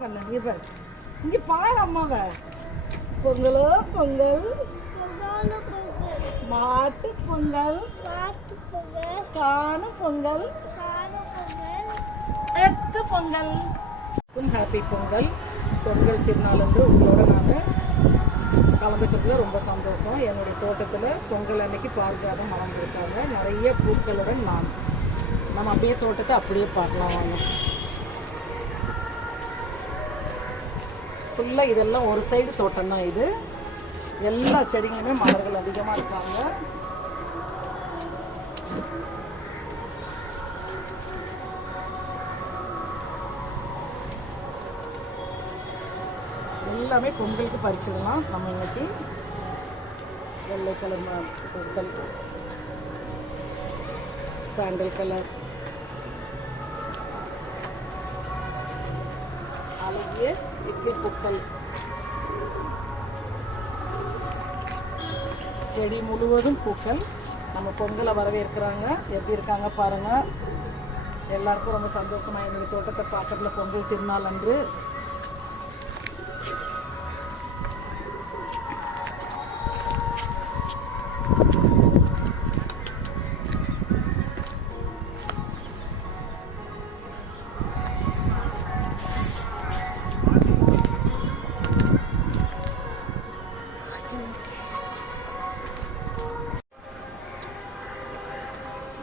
பண்ண நீ பாரு இங்க பாரு அம்மாவை. பொங்கலோ பொங்கல், மாட்டு பொங்கல், காணும் பொங்கல், எத்து பொங்கல். ஹாப்பி பொங்கல். பொங்கல் திருநாள் என்று உங்களோட நான் கலந்துக்கிறதுல ரொம்ப சந்தோஷம். என்னுடைய தோட்டத்தில் பொங்கல் அன்னைக்கு பாரிஜாதம் மலர்ந்துருக்காங்க. நிறைய பூக்களுடன் நம்ம அப்படியே தோட்டத்தை அப்படியே பார்க்கலாம் வாங்க. ஃபுல்லாக இதெல்லாம் ஒரு சைடு தோட்டம் தான். இது எல்லா செடிகளுமே மலர்கள் அதிகமாக இருக்காங்க. எல்லாமே பொங்கலுக்கு பறிச்சிடலாம். நம்ம இன்னைக்கு வெள்ளை கலர் பூக்கள், சாண்டல் கலர், அழகிய இட்லி பூக்கள், செடி முழுவதும் பூக்கள். நம்ம பொங்கலை வரவேற்கிறாங்க. எப்படி இருக்காங்க பாருங்கள். எல்லாருக்கும் ரொம்ப சந்தோஷமாக என்னுடைய தோட்டத்தை பார்க்கறதுல பொங்கல் திருநாள் அன்று.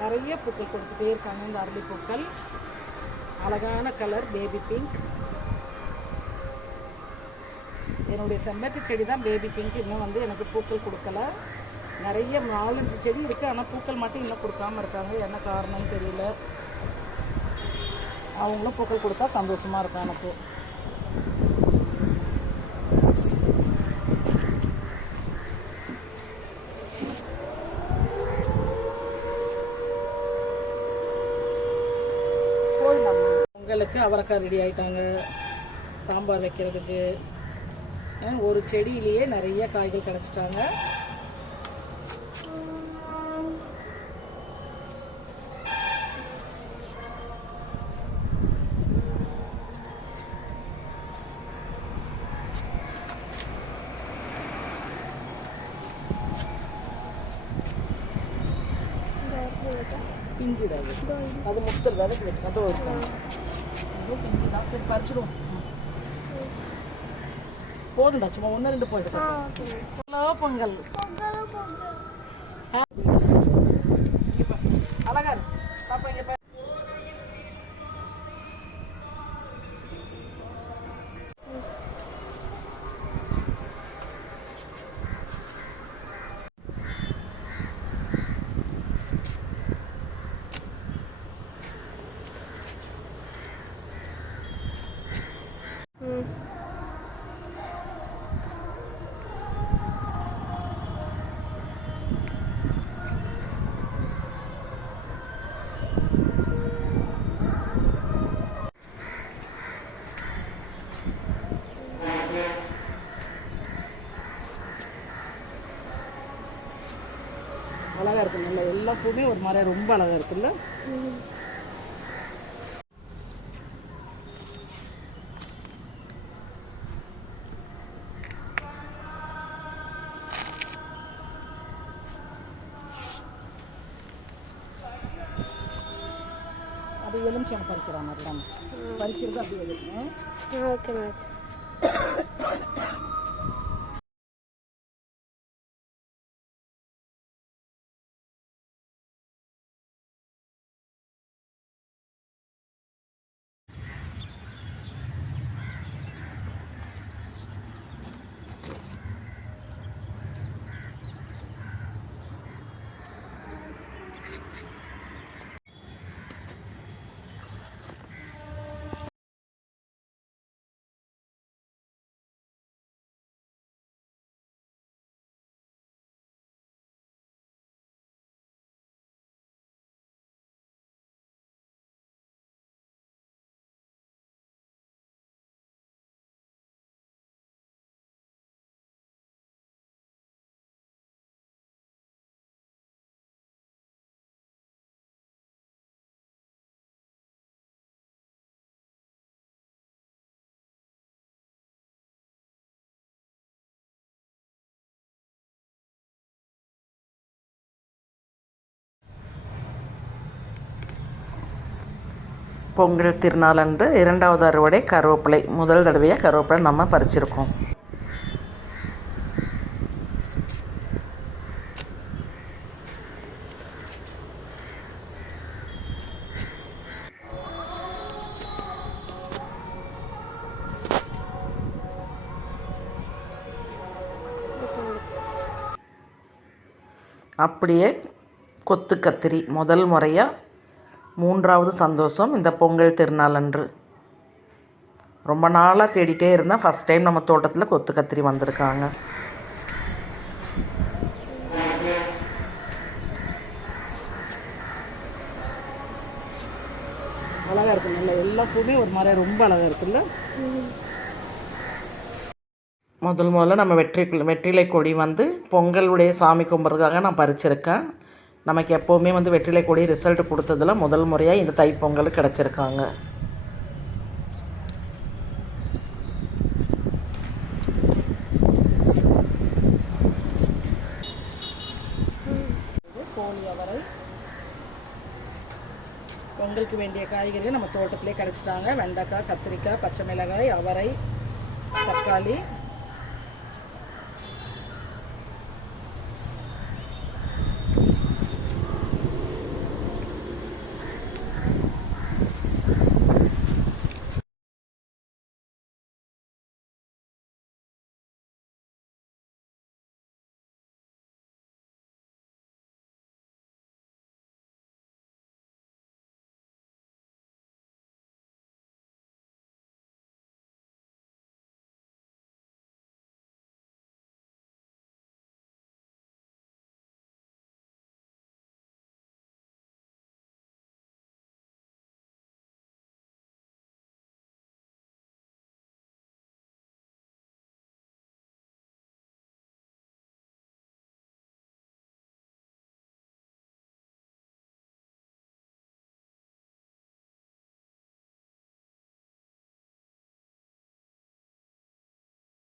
நிறைய பூக்கள் கொடுத்துட்டே இருக்காங்க. இந்த அரளி பூக்கள் அழகான கலர் பேபி பிங்க். என்னுடைய செம்பருத்தி செடி தான் பேபி பிங்க். இன்னும் எனக்கு பூக்கள் கொடுக்கல. நிறைய 4-5 செடி இருக்குது. ஆனால் பூக்கள் மட்டும் இன்னும் கொடுக்காமல் இருக்காங்க. என்ன காரணம்னு தெரியல. அவங்களும் பூக்கள் கொடுத்தா சந்தோஷமாக இருக்கும் எனக்கு. பொங்கலுக்கு அவரைக்காய் ரெடி ஆகிட்டாங்க. சாம்பார் வைக்கிறதுக்கு ஒரு செடியிலேயே நிறைய காய்கள் கிடச்சிட்டாங்க. பிஞ்சிடாது, அது முத்தல் விதைக்கு வைக்கும். அதோ இருக்காங்க பிஞ்சு தான். சரி பறிச்சிடுவோம். போதுண்டா, சும்மா 1-2 போயிட்டு. ஹலோ பொங்கல். அழகா இருக்கு பாப்பா. இங்க அழகா இருக்குல்ல. எல்லா பூவுமே ஒரு மாதிரி ரொம்ப அழகா இருக்குல்ல. அது எலுமிச்சம் பறிக்கிற மாதிரி தான் பறிக்கிறது. அப்படி எலுமிச்சம். Okay ma'am. பொங்கல் திருநாள் அன்று 2வது அறுவடை கருவேப்பிலை. முதல் தடவையாக கருவேப்பிலை நம்ம பறிச்சிருக்கோம். அப்படியே கொத்து கத்திரி முதல் முறையாக 3வது சந்தோஷம் இந்த பொங்கல் திருநாள் அன்று. ரொம்ப நாளாக தேடிட்டே இருந்தேன். ஃபஸ்ட் டைம் நம்ம தோட்டத்தில் கொத்து கத்திரி வந்திருக்காங்க. அழகாக இருக்குல்ல, இல்லை எல்லா பூவுமே ஒரு மாதிரி ரொம்ப அழகாக இருக்குல்ல. முதல்ல நம்ம வெற்றிலை கொடி வந்து பொங்கலுடைய சாமி கும்பிட்றதுக்காக நான் பறிச்சிருக்கேன். நமக்கு எப்போவுமே வந்து வெற்றிலை கொடி ரிசல்ட் கொடுத்ததில் முதல் முறையாக இந்த தைப்பொங்கல் கிடச்சிருக்காங்க. கோழி அவரை பொங்கலுக்கு வேண்டிய காய்கறிகள் நம்ம தோட்டத்திலே கிடச்சிட்டாங்க. வெண்டைக்காய், கத்திரிக்காய், பச்சை மிளகாய், அவரை, தக்காளி,